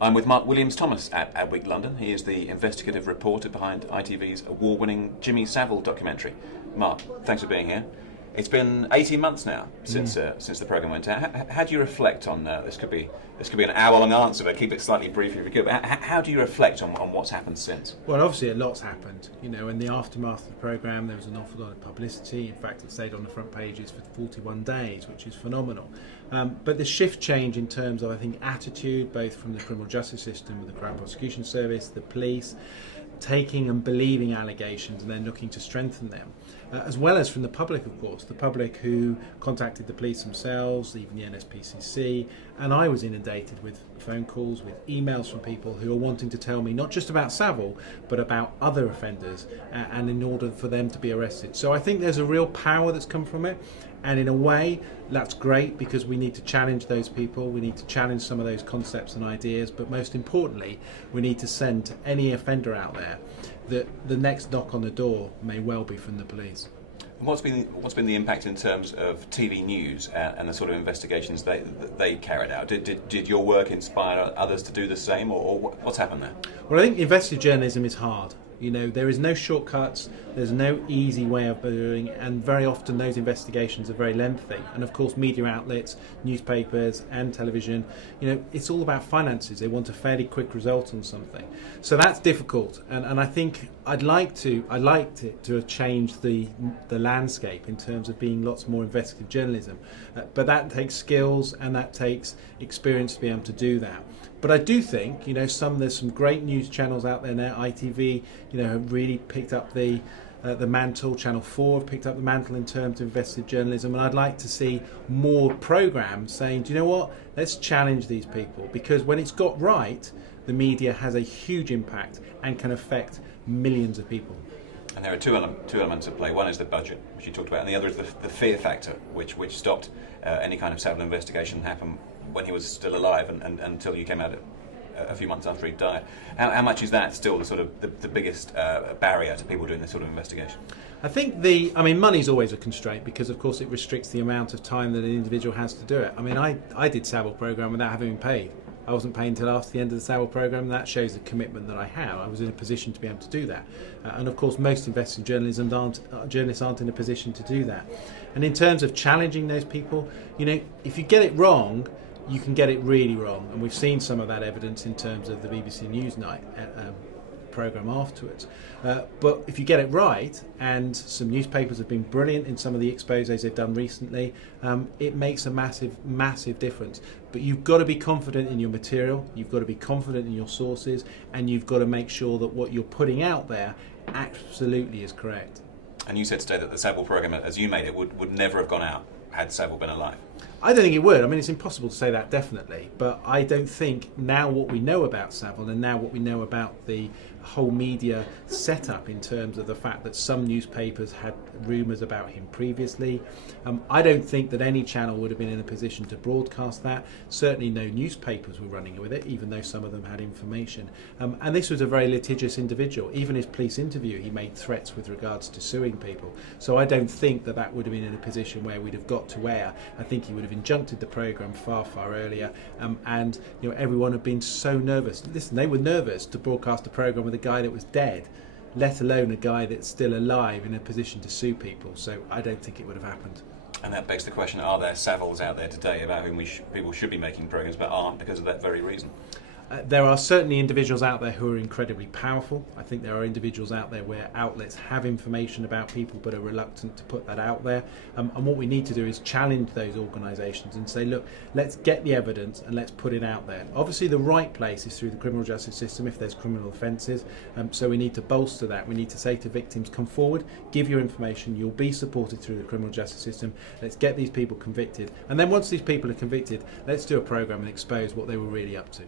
I'm with Mark Williams-Thomas at Week London. He is the investigative reporter behind ITV's award-winning Jimmy Savile documentary. Mark, thanks for being here. It's been 18 months now since the programme went out. How do you reflect on this? Could be an hour-long answer, but keep it slightly brief if you could. But how do you reflect on what's happened since? Well, obviously a lot's happened. You know, in the aftermath of the programme, there was an awful lot of publicity. In fact, it stayed on the front pages for 41 days, which is phenomenal. But the shift change in terms of, I think, attitude, both from the criminal justice system, with the Crown Prosecution Service, the police, taking and believing allegations and then looking to strengthen them, as well as from the public, of course, the public who contacted the police themselves, even the NSPCC, and I was inundated with phone calls, with emails from people who are wanting to tell me not just about Savile, but about other offenders, and in order for them to be arrested. So I think there's a real power that's come from it, and in a way that's great because we need to challenge those people, we need to challenge some of those concepts and ideas, but most importantly we need to send to any offender out there that the next knock on the door may well be from the police. What's been the impact in terms of TV news and the sort of investigations they carried out? Did your work inspire others to do the same, or what's happened there? Well, I think investigative journalism is hard. You know, there is no shortcuts, there's no easy way of doing it, and very often those investigations are very lengthy. And of course media outlets, newspapers and television, you know, it's all about finances. They want a fairly quick result on something. So that's difficult, and I think I'd liked it to have changed the landscape in terms of being lots more investigative journalism. But that takes skills and that takes experience to be able to do that. But I do think, you know, there's some great news channels out there now. ITV, you know, have really picked up the mantle. Channel 4 have picked up the mantle in terms of investigative journalism, and I'd like to see more programmes saying, do you know what, let's challenge these people, because when it's got right, the media has a huge impact and can affect millions of people. And there are two elements at play. One is the budget, which you talked about, and the other is the fear factor, which stopped any kind of Savile investigation happen when he was still alive and until you came out a few months after he died. How much is that still the biggest barrier to people doing this sort of investigation? I think money's always a constraint because, of course, it restricts the amount of time that an individual has to do it. I mean, I did Savile programme without having been paid. I wasn't paid until after the end of the Savile programme, and that shows the commitment that I have. I was in a position to be able to do that. And of course, most investigative journalists aren't in a position to do that. And in terms of challenging those people, you know, if you get it wrong, you can get it really wrong. And we've seen some of that evidence in terms of the BBC Newsnight programme afterwards. But if you get it right, and some newspapers have been brilliant in some of the exposés they've done recently, it makes a massive difference. But you've got to be confident in your material, you've got to be confident in your sources, and you've got to make sure that what you're putting out there absolutely is correct. And you said today that the Savile programme, as you made it, would never have gone out had Savile been alive. I don't think it would. I mean, it's impossible to say that definitely, but I don't think now what we know about Savile and now what we know about the whole media setup in terms of the fact that some newspapers had rumours about him previously, I don't think that any channel would have been in a position to broadcast that. Certainly no newspapers were running with it, even though some of them had information. And this was a very litigious individual. Even his police interview, he made threats with regards to suing people. So I don't think that would have been in a position where we'd have got to air. I think he would have injuncted the programme far earlier, and you know, everyone had been so nervous. Listen, they were nervous to broadcast a programme with a guy that was dead, let alone a guy that's still alive in a position to sue people. So I don't think it would have happened. And that begs the question, are there Saviles out there today about whom people should be making programmes but aren't because of that very reason? There are certainly individuals out there who are incredibly powerful. I think there are individuals out there where outlets have information about people but are reluctant to put that out there. And what we need to do is challenge those organisations and say, look, let's get the evidence and let's put it out there. Obviously the right place is through the criminal justice system if there's criminal offences. So we need to bolster that. We need to say to victims, come forward, give your information, you'll be supported through the criminal justice system. Let's get these people convicted. And then once these people are convicted, let's do a programme and expose what they were really up to.